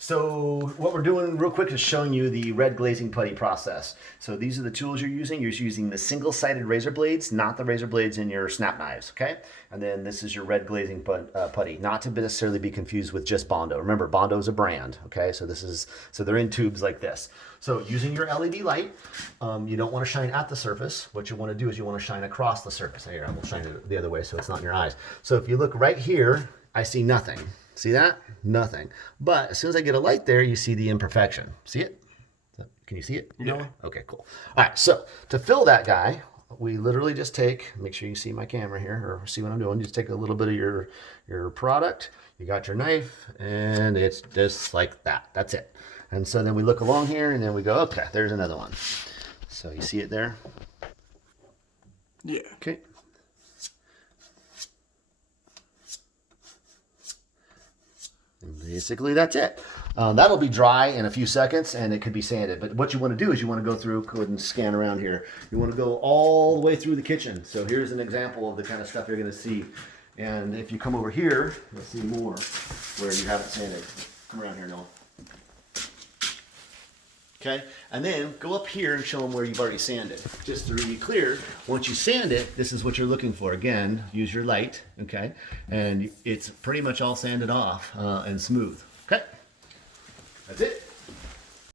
So what we're doing real quick is showing you the red glazing putty process. So these are the tools you're using. You're using the single-sided razor blades, not the razor blades in your snap knives, okay? And then this is your red glazing putty, not to necessarily be confused with just Bondo. Remember, Bondo is a brand, okay? So they're in tubes like this. So using your LED light, you don't want to shine at the surface. What you want to do is you want to shine across the surface. Here, I will shine it the other way so it's not in your eyes. So if you look right here, I see nothing. See that? Nothing. But as soon as I get a light there, you see the imperfection. See it? Can you see it? Yeah. Okay, cool. All right, so to fill that guy, we literally just take, make sure you see my camera here, or see what I'm doing. Just take a little bit of your product. You got your knife, and it's just like that. That's it. And so then we look along here, and then we go, okay, there's another one. So you see it there? Yeah. Okay. And basically, that's it. That'll be dry in a few seconds, and it could be sanded. But what you want to do is you want to go through, go ahead and scan around here. You want to go all the way through the kitchen. So here's an example of the kind of stuff you're going to see. And if you come over here, you'll see more where you haven't sanded. Come around here, Noel. Okay, and then go up here and show them where you've already sanded. Just to be clear, once you sand it, this is what you're looking for. Again, use your light, okay? And it's pretty much all sanded off and smooth, okay? That's it.